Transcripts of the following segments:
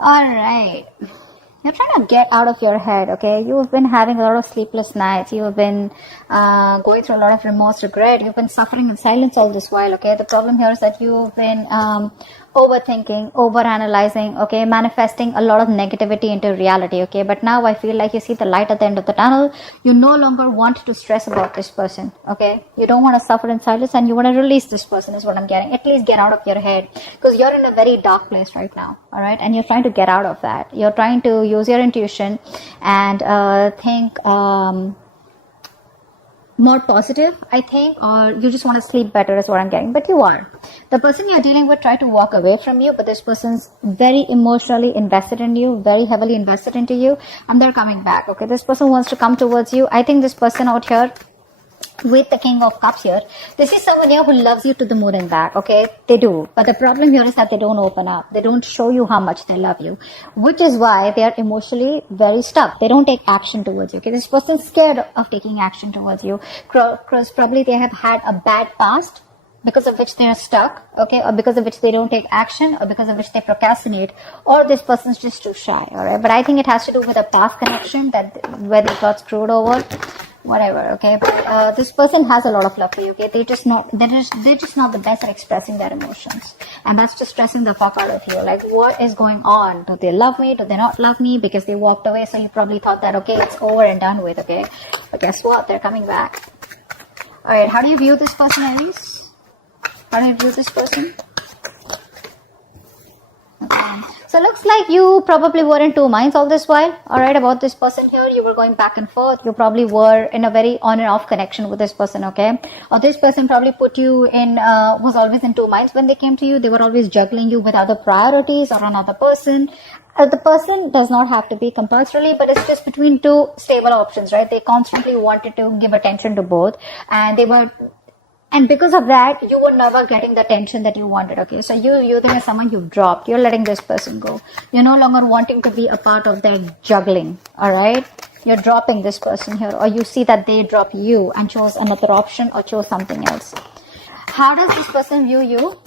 All right. You're trying to get out of your head, okay? You've been having a lot of sleepless nights. You've been going through a lot of remorse, regret. You've been suffering in silence all this while, okay? The problem here is that you've been overthinking, overanalyzing, okay? Manifesting a lot of negativity into reality, okay? But now I feel like you see the light at the end of the tunnel. You no longer want to stress about this person, okay? You don't want to suffer in silence and you want to release this person is what I'm getting. At least get out of your head because you're in a very dark place right now, all right? And you're trying to get out of that. You're trying to use your intuition and think more positive, I think, or you just want to sleep better is what I'm getting. But you are. The person you're dealing with tried to walk away from you, but this person's very emotionally invested in you, very heavily invested into you, and they're coming back, okay? This person wants to come towards you. I think this person out here with the King of Cups here, this is someone here who loves you to the moon and back, okay? They do. But the problem here is that they don't open up. They don't show you how much they love you, which is why they are emotionally very stuck. They don't take action towards you, okay? This person's scared of taking action towards you because probably they have had a bad past because of which they are stuck, okay? Or because of which they don't take action, or because of which they procrastinate, or this person's just too shy, all right? But I think it has to do with a past connection where they got screwed over. Whatever, okay? But this person has a lot of love for you, okay? They're just not the best at expressing their emotions, and that's just stressing the fuck out of you. Like, what is going on? Do they love me? Do they not love me? Because they walked away, so you probably thought that, okay, it's over and done with, okay? But guess what? They're coming back. All right, how do you view this person, Aries? How do you view this person? Okay. So it looks like you probably were in two minds all this while, all right, about this person here. You were going back and forth. You probably were in a very on and off connection with this person, okay? Or this person probably put you in, was always in two minds when they came to you. They were always juggling you with other priorities or another person. The person does not have to be compulsorily, but it's just between two stable options, right? They constantly wanted to give attention to both, and because of that, you were never getting the attention that you wanted, okay? So you think as someone you've dropped. You're letting this person go. You're no longer wanting to be a part of their juggling, all right? You're dropping this person here, or you see that they drop you and chose another option or chose something else. How does this person view you?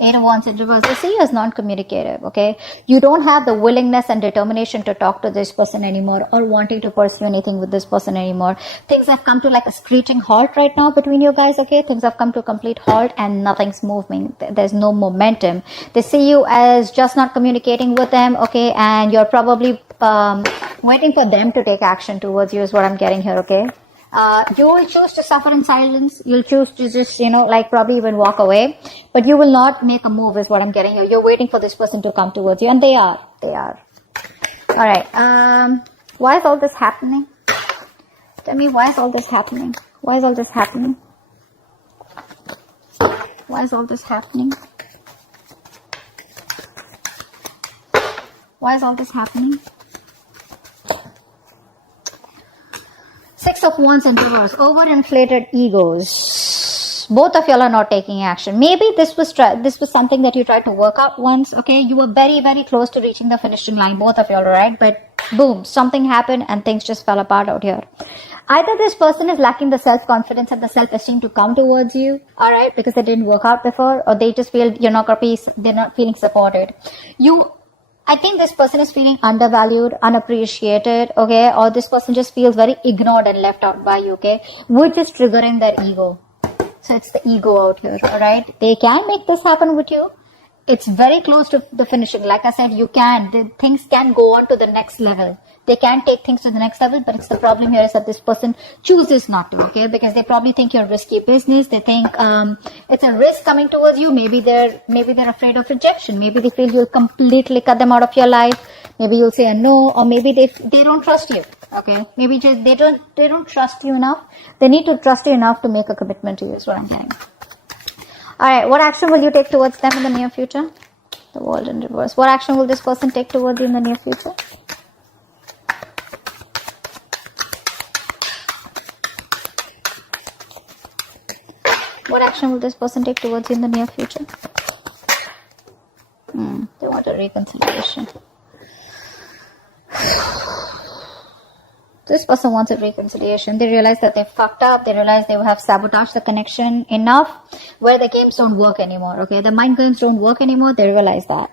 8 of Wands in reverse. They see you as non-communicative, okay? You don't have the willingness and determination to talk to this person anymore or wanting to pursue anything with this person anymore. Things have come to like a screeching halt right now between you guys, okay? Things have come to a complete halt and nothing's moving. There's no momentum. They see you as just not communicating with them, okay? And you're probably waiting for them to take action towards you is what I'm getting here, okay? You will choose to suffer in silence. You'll choose to just, like probably even walk away. But you will not make a move is what I'm getting here. You're waiting for this person to come towards you. And they are. Alright. Why is all this happening? Tell me, why is all this happening? Why is all this happening? Why is all this happening? Why is all this happening? 6 of Wands in reverse. Overinflated egos. Both of y'all are not taking action. Maybe this was something that you tried to work out once, okay? You were very, very close to reaching the finishing line, both of y'all, right? But boom, something happened and things just fell apart out here. Either this person is lacking the self-confidence and the self-esteem to come towards you, all right, because it didn't work out before, or they just feel they're not feeling supported. I think this person is feeling undervalued, unappreciated, okay? Or this person just feels very ignored and left out by you, okay? Which is triggering their ego. So it's the ego out here, alright? They can make this happen with you. It's very close to the finishing. Like I said, things can go on to the next level. They can take things to the next level, but it's the problem here is that this person chooses not to, okay? Because they probably think you're risky business. They think it's a risk coming towards you. Maybe they're afraid of rejection. Maybe they feel you'll completely cut them out of your life. Maybe you'll say a no, or maybe they don't trust you, okay? Maybe just they don't trust you enough. They need to trust you enough to make a commitment to you is what I'm saying. Alright, what action will you take towards them in the near future? The World in reverse. What action will this person take towards you in the near future? What action will this person take towards you in the near future? They want a reconciliation. This person wants a reconciliation. They realize that they fucked up. They realize they have sabotaged the connection enough where the games don't work anymore, okay? The mind games don't work anymore. They realize that.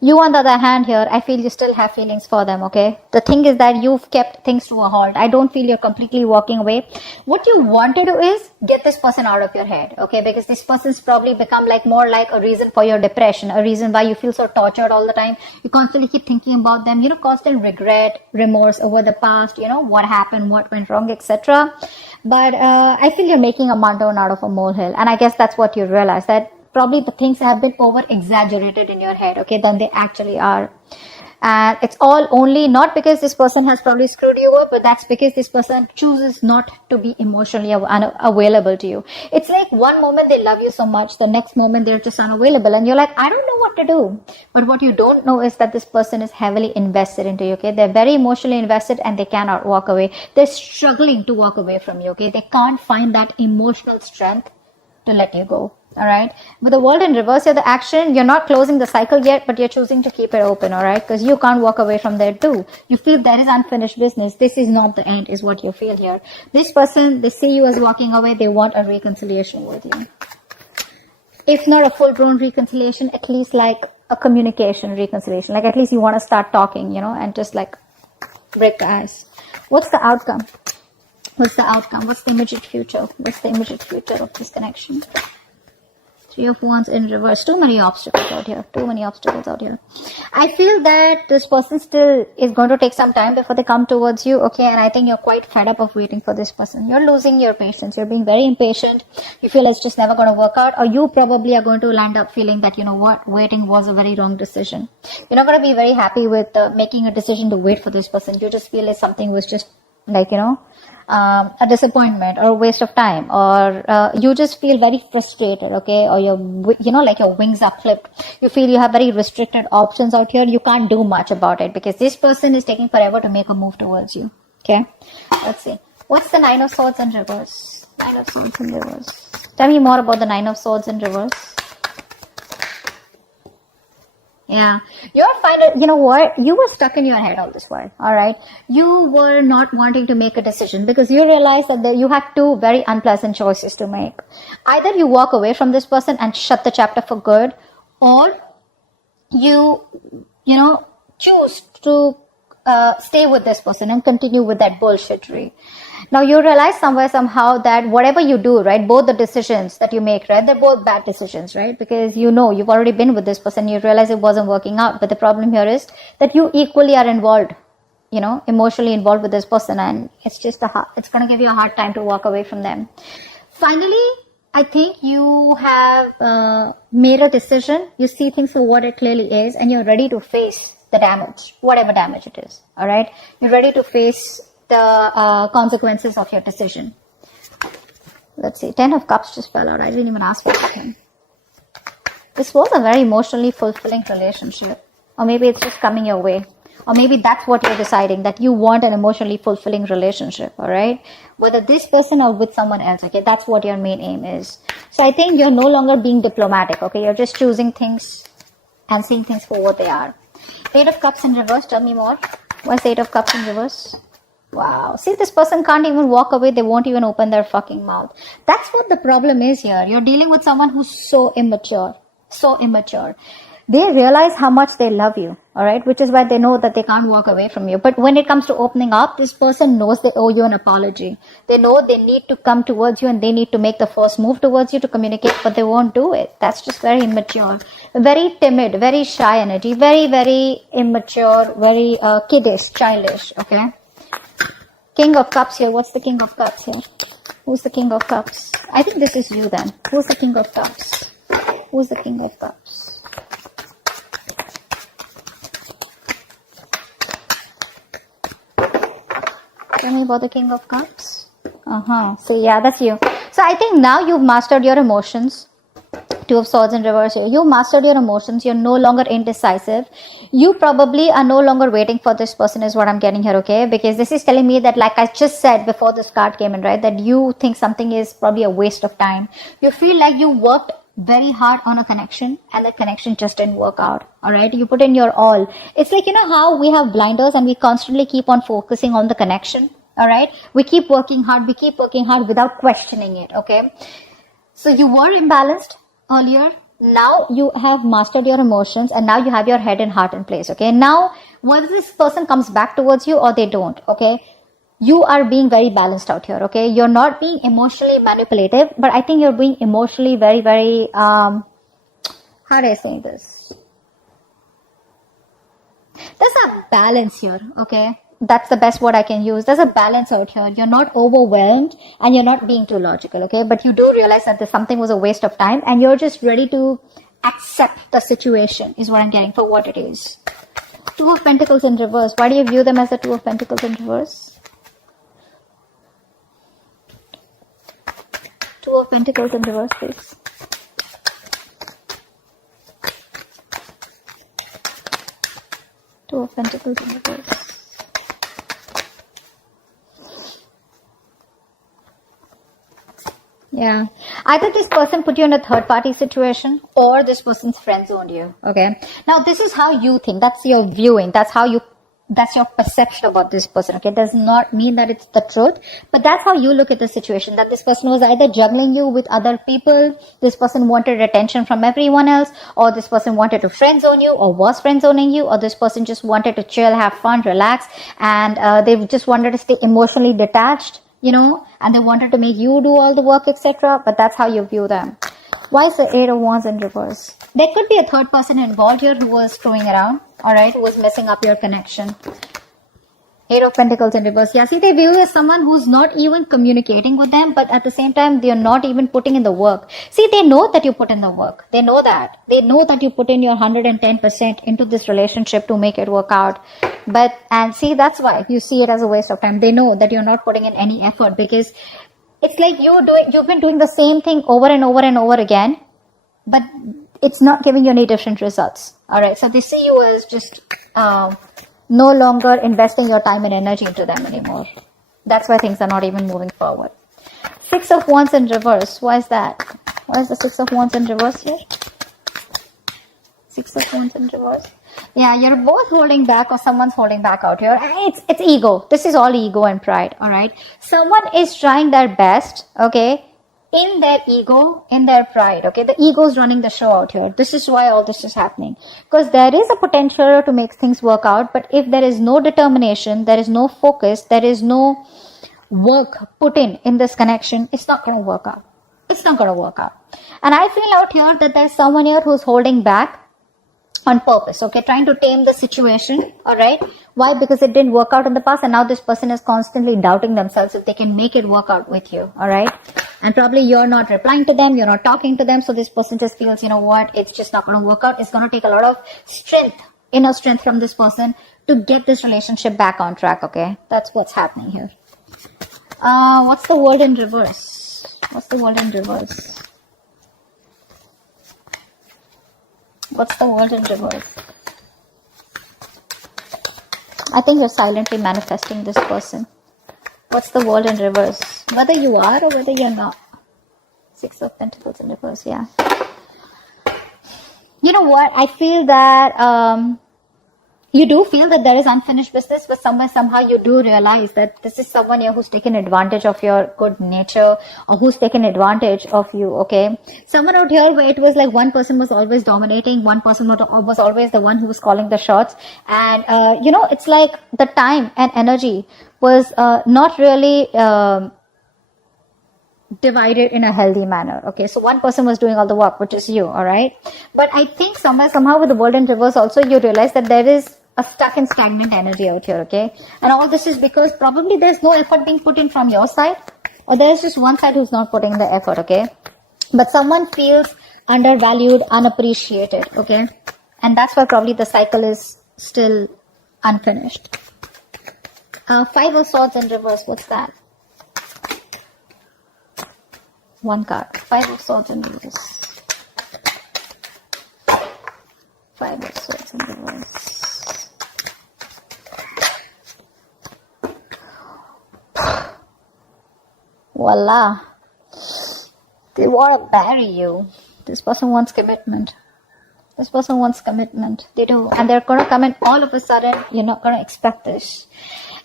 You, on the other hand, here, I feel you still have feelings for them, okay? The thing is that you've kept things to a halt. I don't feel you're completely walking away. What you want to do is get this person out of your head, okay? Because this person's probably become like more like a reason for your depression, a reason why you feel so tortured all the time. You constantly keep thinking about them, you know, constant regret, remorse over the past, you know, what happened, what went wrong, etc. But I feel you're making a mountain out of a molehill. And I guess that's what you realize, that probably the things have been over exaggerated in your head, okay, than they actually are. And it's all only not because this person has probably screwed you up, but that's because this person chooses not to be emotionally available to you. It's like one moment they love you so much, the next moment they're just unavailable, and you're like, I don't know what to do. But what you don't know is that this person is heavily invested into you, okay? They're very emotionally invested and they cannot walk away. They're struggling to walk away from you, okay? They can't find that emotional strength to let you go. All right. With the world in reverse, you're the action. You're not closing the cycle yet, but you're choosing to keep it open. All right. Because you can't walk away from there too. You feel there is unfinished business. This is not the end, is what you feel here. This person, they see you as walking away. They want a reconciliation with you. If not a full-blown reconciliation, at least like a communication reconciliation. Like at least you want to start talking, you know, and just like break the ice. What's the outcome? What's the outcome? What's the immediate future? What's the immediate future of this connection? Three of Wands in reverse. Too many obstacles out here. Too many obstacles out here. I feel that this person still is going to take some time before they come towards you. Okay. And I think you're quite fed up of waiting for this person. You're losing your patience. You're being very impatient. You feel it's just never going to work out. Or you probably are going to land up feeling that, you know what, waiting was a very wrong decision. You're not going to be very happy with making a decision to wait for this person. You just feel like something was just like, you know, a disappointment or a waste of time, or you just feel very frustrated, okay, or you know, like your wings are clipped. You feel you have very restricted options out here. You can't do much about it because this person is taking forever to make a move towards you. Okay, let's see. What's the Nine of Swords in reverse? Nine of Swords in reverse. Tell me more about the Nine of Swords in reverse. Yeah, you're finding, you know what, you were stuck in your head all this while, all right? You were not wanting to make a decision because you realized that you had two very unpleasant choices to make. Either you walk away from this person and shut the chapter for good, or you know, choose to stay with this person and continue with that bullshittery. Now you realize somewhere, somehow that whatever you do, right, both the decisions that you make, right, they're both bad decisions, right? Because you know, you've already been with this person, you realize it wasn't working out. But the problem here is that you equally are involved, you know, emotionally involved with this person, and it's just it's going to give you a hard time to walk away from them. Finally, I think you have made a decision. You see things for what it clearly is, and you're ready to face the damage, whatever damage it is, all right? You're ready to face the consequences of your decision. Let's see. 10 of Cups just fell out. I didn't even ask for it. This was a very emotionally fulfilling relationship. Or maybe it's just coming your way. Or maybe that's what you're deciding, that you want an emotionally fulfilling relationship, all right? Whether this person or with someone else, okay? That's what your main aim is. So I think you're no longer being diplomatic, okay? You're just choosing things and seeing things for what they are. 8 of Cups in reverse. Tell me more. What's 8 of Cups in reverse? Wow. See, this person can't even walk away. They won't even open their fucking mouth. That's what the problem is here. You're dealing with someone who's so immature. So immature. They realize how much they love you, all right? Which is why they know that they can't walk away from you. But when it comes to opening up, this person knows they owe you an apology. They know they need to come towards you and they need to make the first move towards you to communicate, but they won't do it. That's just very immature. Very timid, very shy energy. Very, very immature, very kiddish, childish, okay? King of Cups here. What's the King of Cups here? Who's the King of Cups? I think this is you then. Who's the King of Cups? Who's the King of Cups? Tell me about the King of Cups. So yeah, that's you. So I think now you've mastered your emotions. 2 of Swords in reverse here. You mastered your emotions. You're no longer indecisive. You probably are no longer waiting for this person is what I'm getting here, okay? Because this is telling me that, like I just said before this card came in, right? That you think something is probably a waste of time. You feel like you worked very hard on a connection and the connection just didn't work out, all right? You put in your all. It's like, you know how we have blinders and we constantly keep on focusing on the connection, all right? We keep working hard without questioning it, okay? So you were imbalanced earlier, Now you have mastered your emotions, and now you have your head and heart in place. Okay, now whether this person comes back towards you or they don't, okay, you are being very balanced out here. Okay, you're not being emotionally manipulative, but I think you're being emotionally very, very how do I say this? There's a balance here. Okay, that's the best word I can use. There's a balance out here. You're not overwhelmed and you're not being too logical. Okay, but you do realize that this something was a waste of time, and you're just ready to accept the situation is what I'm getting for what it is. Two of Pentacles in reverse. Why do you view them as the Two of Pentacles in reverse? Two of Pentacles in reverse, please. Two of Pentacles in reverse. Yeah. Either this person put you in a third party situation or this person's friend zoned you. Okay. Now this is how you think. That's your viewing. That's your perception about this person. Okay. It does not mean that it's the truth, but that's how you look at the situation. That this person was either juggling you with other people, this person wanted attention from everyone else, or this person wanted to friend zone you or was friend zoning you, or this person just wanted to chill, have fun, relax, and they just wanted to stay emotionally detached, you know, and they wanted to make you do all the work, etc. But that's how you view them. Why is the Eight of Wands in reverse? There could be a third person involved here who was screwing around, alright, who was messing up your connection. Eight of Pentacles in reverse. Yeah, see, they view you as someone who's not even communicating with them, but at the same time, they're not even putting in the work. See, they know that you put in the work. They know that. They know that you put in your 110% into this relationship to make it work out. And see, that's why you see it as a waste of time. They know that you're not putting in any effort, because it's like you've been doing the same thing over and over and over again, but it's not giving you any different results. Alright, so they see you as just no longer investing your time and energy into them anymore. That's why things are not even moving forward. Six of Wands in reverse. Why is that? Why is the Six of Wands in reverse here? Six of Wands in reverse. Yeah, you're both holding back, or someone's holding back out here. It's ego. This is all ego and pride. All right. Someone is trying their best. Okay. In their ego, in their pride. Okay. The ego is running the show out here. This is why all this is happening. Because there is a potential to make things work out. But if there is no determination, there is no focus, there is no work put in this connection, it's not going to work out. It's not going to work out. And I feel out here that there's someone here who's holding back on purpose, okay, trying to tame the situation. All right. Why? Because it didn't work out in the past, and now this person is constantly doubting themselves if they can make it work out with you. All right. And probably you're not replying to them, you're not talking to them, so this person just feels, you know what, it's just not going to work out. It's going to take a lot of strength, inner strength from this person to get this relationship back on track. Okay, that's what's happening here. What's the World in reverse? What's the World in reverse? What's the World in reverse? I think you're silently manifesting this person. What's the World in reverse? Whether you are or whether you're not. Six of Pentacles in reverse, yeah. You know what? I feel that you do feel that there is unfinished business, but somehow you do realize that this is someone here who's taken advantage of your good nature, or who's taken advantage of you, okay? Someone out here where it was like one person was always dominating, one person was always the one who was calling the shots, and you know, it's like the time and energy was not really divided in a healthy manner. Okay, so one person was doing all the work, which is you, all right? But I think somehow with the World in reverse also, you realize that there is a stuck and stagnant energy out here, okay? And all this is because probably there's no effort being put in from your side, or there's just one side who's not putting the effort, okay? But someone feels undervalued, unappreciated, okay? And that's why probably the cycle is still unfinished. Five of Swords in reverse, what's that? One card. Five of Swords in reverse. Five of Swords in reverse. Voila. They want to marry you. This person wants commitment. This person wants commitment. They do. And they're going to come in all of a sudden. You're not going to expect this.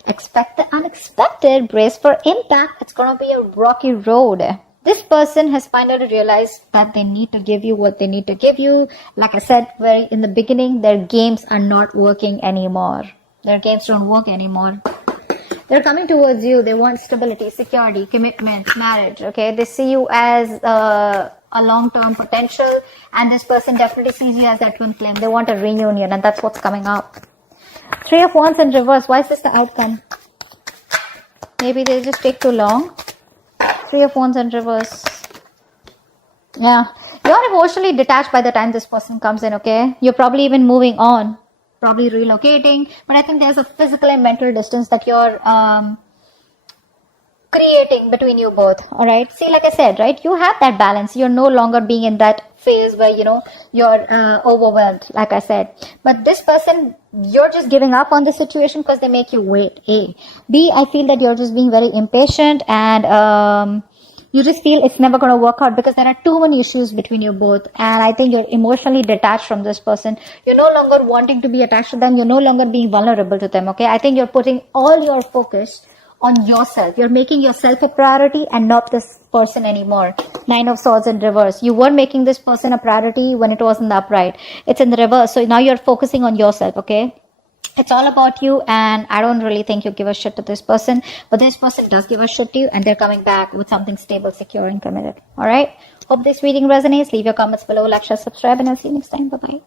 Expect the unexpected. Brace for impact. It's going to be a rocky road. This person has finally realized that they need to give you what they need to give you. Like I said very in the beginning, their games are not working anymore. Their games don't work anymore. They're coming towards you. They want stability, security, commitment, marriage. Okay, they see you as a long-term potential, and this person definitely sees you as that twin flame. They want a reunion, and that's what's coming up. Three of Wands in reverse. Why is this the outcome? Maybe they just take too long. Three of Wands in reverse. Yeah, you're emotionally detached by the time this person comes in. Okay, you're probably even moving on. Probably relocating, but I think there's a physical and mental distance that you're creating between you both. All right, see, like I said, right, you have that balance. You're no longer being in that phase where you're overwhelmed, like I said. But this person, you're just giving up on the situation because they make you wait. A. B, I feel that you're just being very impatient, and you just feel it's never going to work out because there are too many issues between you both. And I think you're emotionally detached from this person. You're no longer wanting to be attached to them. You're no longer being vulnerable to them. Okay, I think you're putting all your focus on yourself. You're making yourself a priority and not this person anymore. Nine of Swords in reverse. You were making this person a priority when it was in the upright. It's in the reverse. So now you're focusing on yourself. Okay, it's all about you, and I don't really think you give a shit to this person, but this person does give a shit to you, and they're coming back with something stable, secure, and committed. All right, hope this reading resonates. Leave your comments below, like, share, subscribe, and I'll see you next time. Bye bye.